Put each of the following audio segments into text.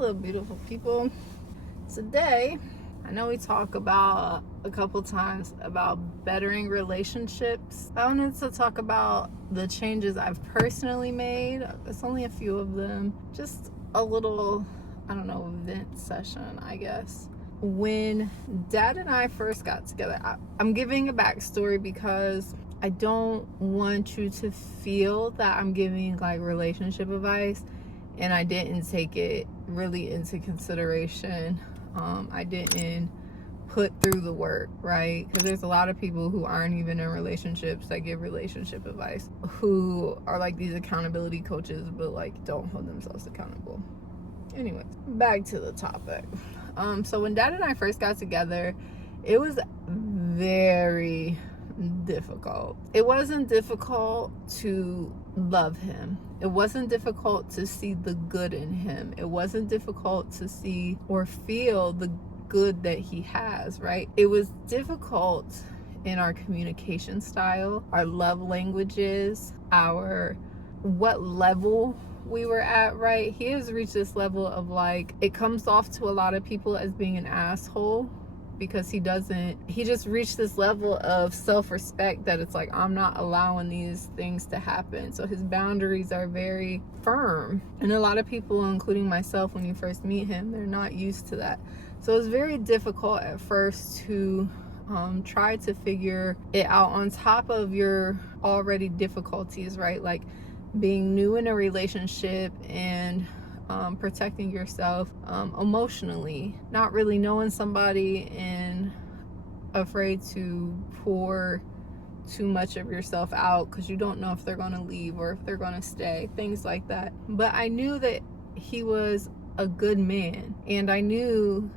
Hello, beautiful people. Today, I know we talk about a couple times about bettering relationships. I wanted to talk about the changes I've personally made. It's only a few of them. Just a little, vent session, I guess. When Dad and I first got together, I'm giving a backstory because I don't want you to feel that I'm giving like relationship advice and I didn't take it really into consideration. I didn't put through the work, right? Because there's a lot of people who aren't even in relationships that give relationship advice, who are like these accountability coaches, but like don't hold themselves accountable. Anyways, back to the topic. So when Dad and I first got together, it was very difficult. It wasn't difficult to love him. It wasn't difficult to see the good in him. It wasn't difficult to see or feel the good that he has, right? It was difficult in our communication style, our love languages, our what level we were at, right? He has reached this level of like, it comes off to a lot of people as being an asshole because he just reached this level of self-respect that it's like, I'm not allowing these things to happen. So his boundaries are very firm. And a lot of people, including myself, when you first meet him, they're not used to that. So it's very difficult at first to try to figure it out on top of your already difficulties, right? Like being new in a relationship and protecting yourself emotionally, not really knowing somebody and afraid to pour too much of yourself out because you don't know if they're going to leave or if they're going to stay, things like that. But I knew that he was a good man, and I knew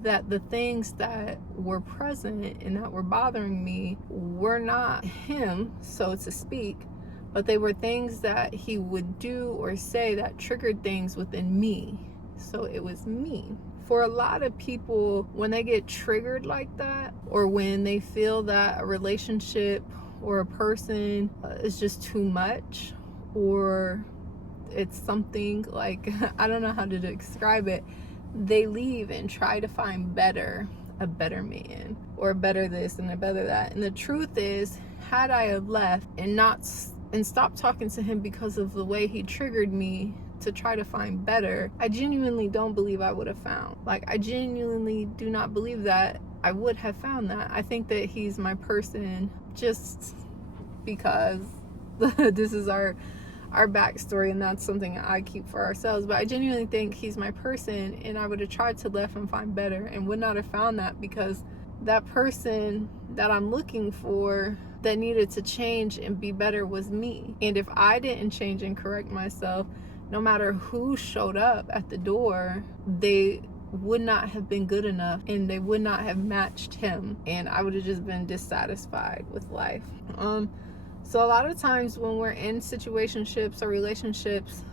that the things that were present and that were bothering me were not him, so to speak, but they were things that he would do or say that triggered things within me. So it was me. For a lot of people, when they get triggered like that, or when they feel that a relationship or a person is just too much, or it's something like, I don't know how to describe it, they leave and try to find a better man, or a better this and a better that. And the truth is, had I have left and stopped talking to him because of the way he triggered me to try to find better, I genuinely don't believe I would have found. Like, I genuinely do not believe that I would have found that. I think that he's my person just because this is our backstory, and that's something I keep for ourselves. But I genuinely think he's my person, and I would have tried to left and find better and would not have found that, because that person that I'm looking for that needed to change and be better was me. And if I didn't change and correct myself, no matter who showed up at the door, they would not have been good enough, and they would not have matched him, and I would have just been dissatisfied with life. So a lot of times when we're in situationships or relationships,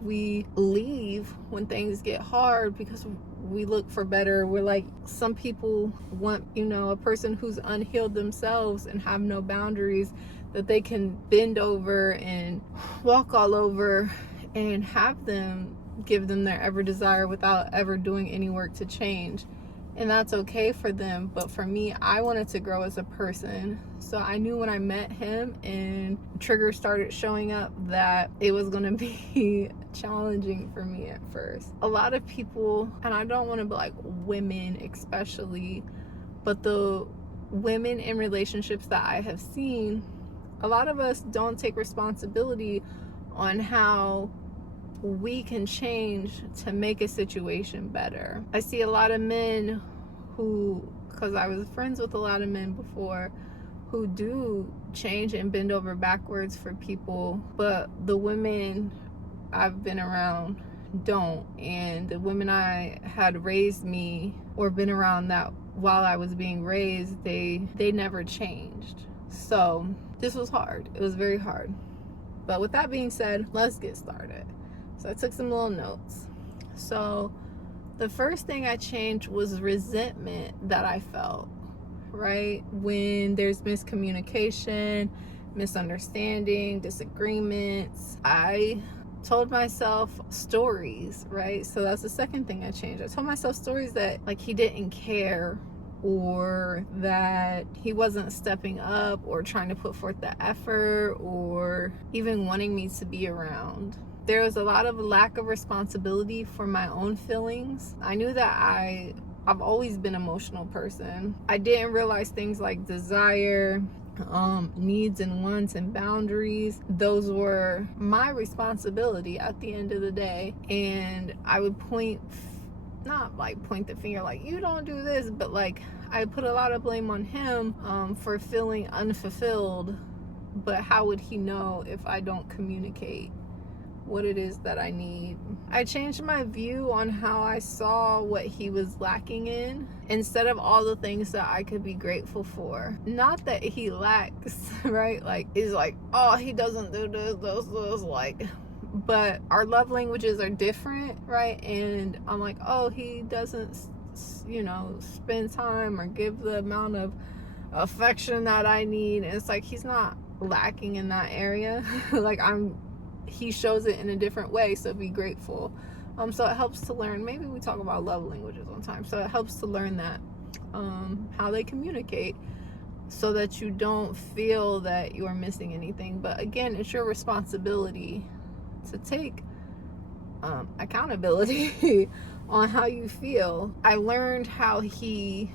we leave when things get hard because we look for better. We're like, some people want, a person who's unhealed themselves and have no boundaries, that they can bend over and walk all over and have them give them their ever desire without ever doing any work to change. And that's okay for them. But for me, I wanted to grow as a person. So I knew when I met him and triggers started showing up that it was going to be challenging for me at first. A lot of people, and I don't want to be like women especially, but the women in relationships that I have seen, a lot of us don't take responsibility on how we can change to make a situation better. I see a lot of men who, because I was friends with a lot of men before, who do change and bend over backwards for people, but the women I've been around don't. And the women I had raised me or been around that while I was being raised, they never changed. So this was hard. It was very hard. But with that being said, let's get started. So I took some little notes. So the first thing I changed was resentment that I felt, right? When there's miscommunication, misunderstanding, disagreements, I told myself stories, right? So that's the second thing I changed. I told myself stories that like he didn't care, or that he wasn't stepping up or trying to put forth the effort or even wanting me to be around. There was a lot of lack of responsibility for my own feelings. I knew that I've always been an emotional person. I didn't realize things like desire, needs and wants and boundaries, those were my responsibility at the end of the day. And I would not like point the finger like you don't do this, but like I put a lot of blame on him for feeling unfulfilled. But how would he know if I don't communicate what it is that I need? I changed my view on how I saw what he was lacking in, instead of all the things that I could be grateful for. Not that he lacks, right? Like, he's like, oh, he doesn't do this, like, but our love languages are different, right? And I'm like, oh, he doesn't, spend time or give the amount of affection that I need. And it's like, he's not lacking in that area. Like, he shows it in a different way, so be grateful. So it helps to learn. Maybe we talk about love languages one time. So it helps to learn that, how they communicate, so that you don't feel that you are missing anything. But again, it's your responsibility to take accountability on how you feel. I learned how he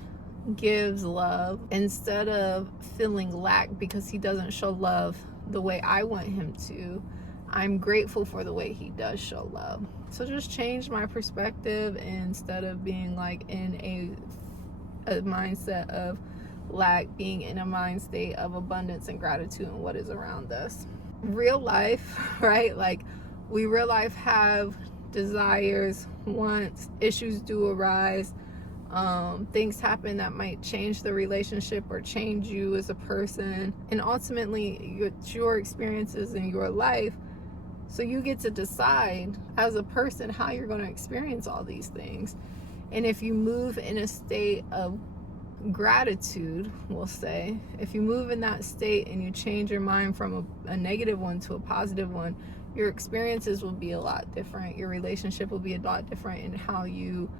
gives love instead of feeling lack because he doesn't show love the way I want him to. I'm grateful for the way he does show love. So just change my perspective, instead of being like in a mindset of lack, being in a mind state of abundance and gratitude and what is around us. Real life, right? Like, we real life have desires, wants, issues do arise. Things happen that might change the relationship or change you as a person, and ultimately it's your experiences in your life. So you get to decide as a person how you're going to experience all these things. And if you move in a state of gratitude, we'll say, if you move in that state and you change your mind from a negative one to a positive one, your experiences will be a lot different. Your relationship will be a lot different, and how you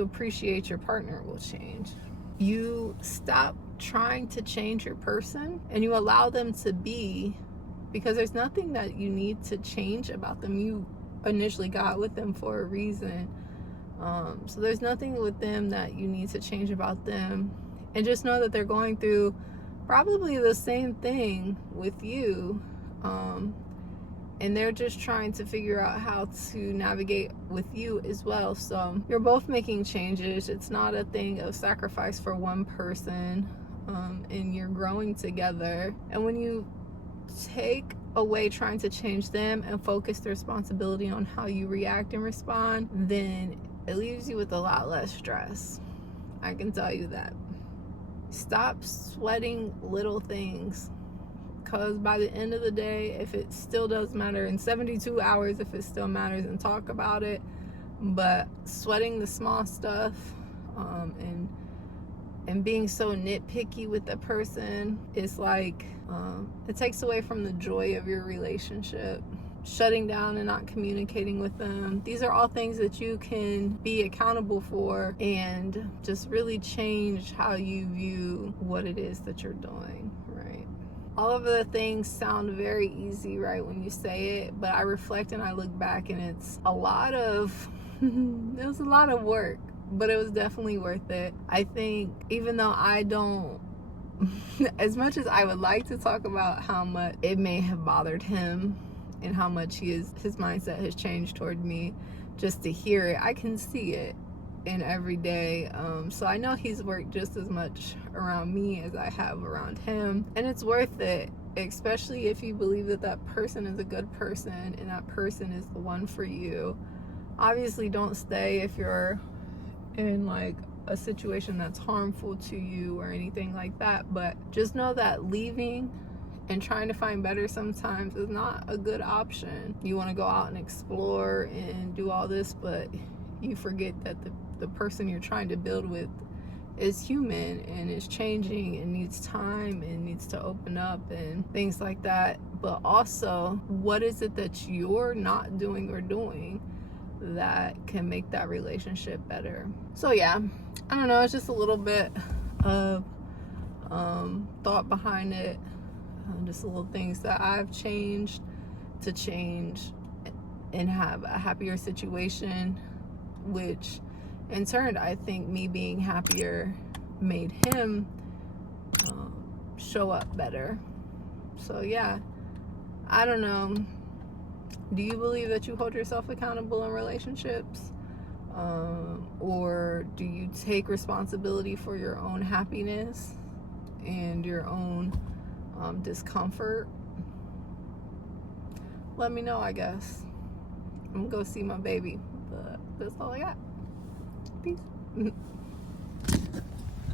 appreciate your partner will change. You stop trying to change your person and you allow them to be, because there's nothing that you need to change about them. You initially got with them for a reason. So there's nothing with them that you need to change about them. And just know that they're going through probably the same thing with you. And they're just trying to figure out how to navigate with you as well. So you're both making changes. It's not a thing of sacrifice for one person, and you're growing together. And when you take away trying to change them and focus the responsibility on how you react and respond, then it leaves you with a lot less stress. I can tell you that. Stop sweating little things, because by the end of the day, if it still does matter, in 72 hours, if it still matters, and talk about it. But sweating the small stuff, and being so nitpicky with the person is like, it takes away from the joy of your relationship. Shutting down and not communicating with them, these are all things that you can be accountable for, and just really change how you view what it is that you're doing, right? All of the things sound very easy, right, when you say it, but I reflect and I look back, and it's a lot of it was a lot of work, but it was definitely worth it. I think even though I don't as much as I would like to talk about how much it may have bothered him and how much his mindset has changed toward me, just to hear it, I can see it in every day. So I know he's worked just as much around me as I have around him, and it's worth it, especially if you believe that that person is a good person and that person is the one for you. Obviously, don't stay if you're in like a situation that's harmful to you or anything like that, but just know that leaving and trying to find better sometimes is not a good option. You want to go out and explore and do all this, but you forget that the person you're trying to build with is human and is changing and needs time and needs to open up and things like that. But also, what is it that you're not doing or doing that can make that relationship better? So yeah, I don't know, it's just a little bit of thought behind it, just little things that I've changed to change and have a happier situation, which in turn, I think me being happier made him show up better. So yeah, I don't know. Do you believe that you hold yourself accountable in relationships? Or do you take responsibility for your own happiness and your own discomfort? Let me know, I guess. I'm gonna go see my baby, but that's all I got. Peace.